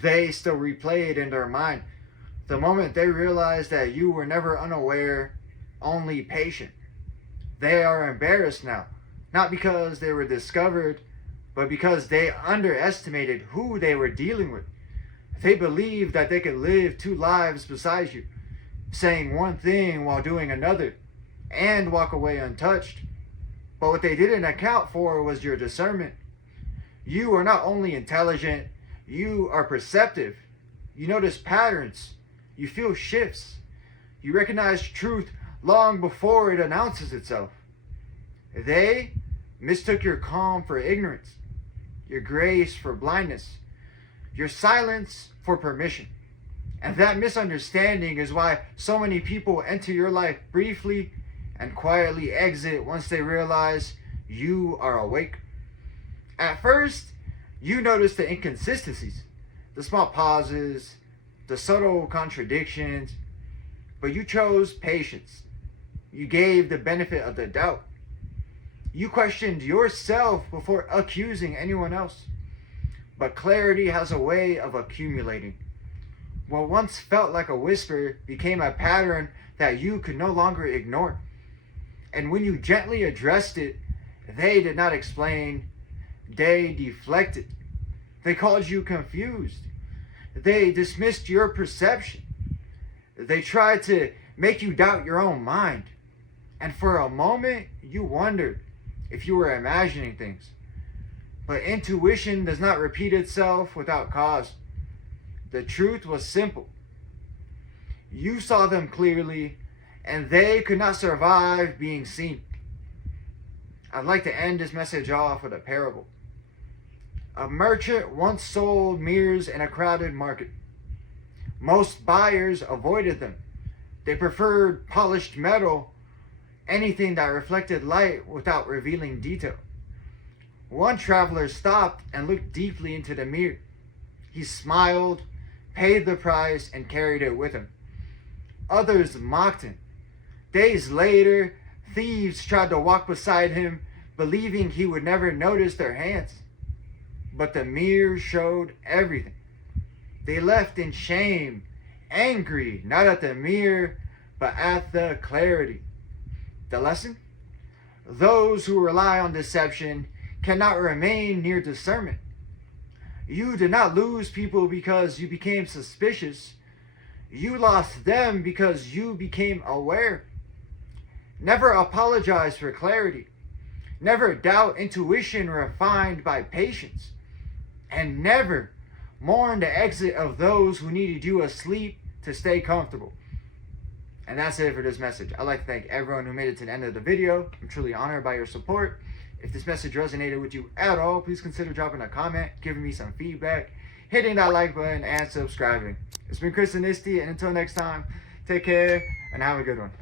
they still replay it in their mind. The moment they realize that you were never unaware, only patient. They are embarrassed now, not because they were discovered, but because they underestimated who they were dealing with. They believed that they could live two lives beside you, saying one thing while doing another, and walk away untouched. But what they didn't account for was your discernment. You are not only intelligent, you are perceptive. You notice patterns. You feel shifts. You recognize truth long before it announces itself. They mistook your calm for ignorance, your grace for blindness, your silence for permission. And that misunderstanding is why so many people enter your life briefly and quietly exit once they realize you are awake. At first, you notice the inconsistencies, the small pauses, the subtle contradictions, but you chose patience. You gave the benefit of the doubt. You questioned yourself before accusing anyone else. But clarity has a way of accumulating. What once felt like a whisper became a pattern that you could no longer ignore. And when you gently addressed it, they did not explain. They deflected. They called you confused. They dismissed your perception. They tried to make you doubt your own mind. And for a moment, you wondered if you were imagining things. But intuition does not repeat itself without cause. The truth was simple. You saw them clearly, and they could not survive being seen. I'd like to end this message off with a parable. A merchant once sold mirrors in a crowded market. Most buyers avoided them. They preferred polished metal, anything that reflected light without revealing detail. One traveler stopped and looked deeply into the mirror. He smiled, paid the price, and carried it with him. Others mocked him. Days later, thieves tried to walk beside him, believing he would never notice their hands. But the mirror showed everything. They left in shame, angry, not at the mirror, but at the clarity. The lesson? Those who rely on deception cannot remain near discernment. You did not lose people because you became suspicious. You lost them because you became aware. Never apologize for clarity. Never doubt intuition refined by patience. And never mourn the exit of those who needed you asleep to stay comfortable. And that's it for this message. I'd like to thank everyone who made it to the end of the video. I'm truly honored by your support. If this message resonated with you at all, please consider dropping a comment, giving me some feedback, hitting that like button, and subscribing. It's been Chris and Nisty, and until next time, take care and have a good one.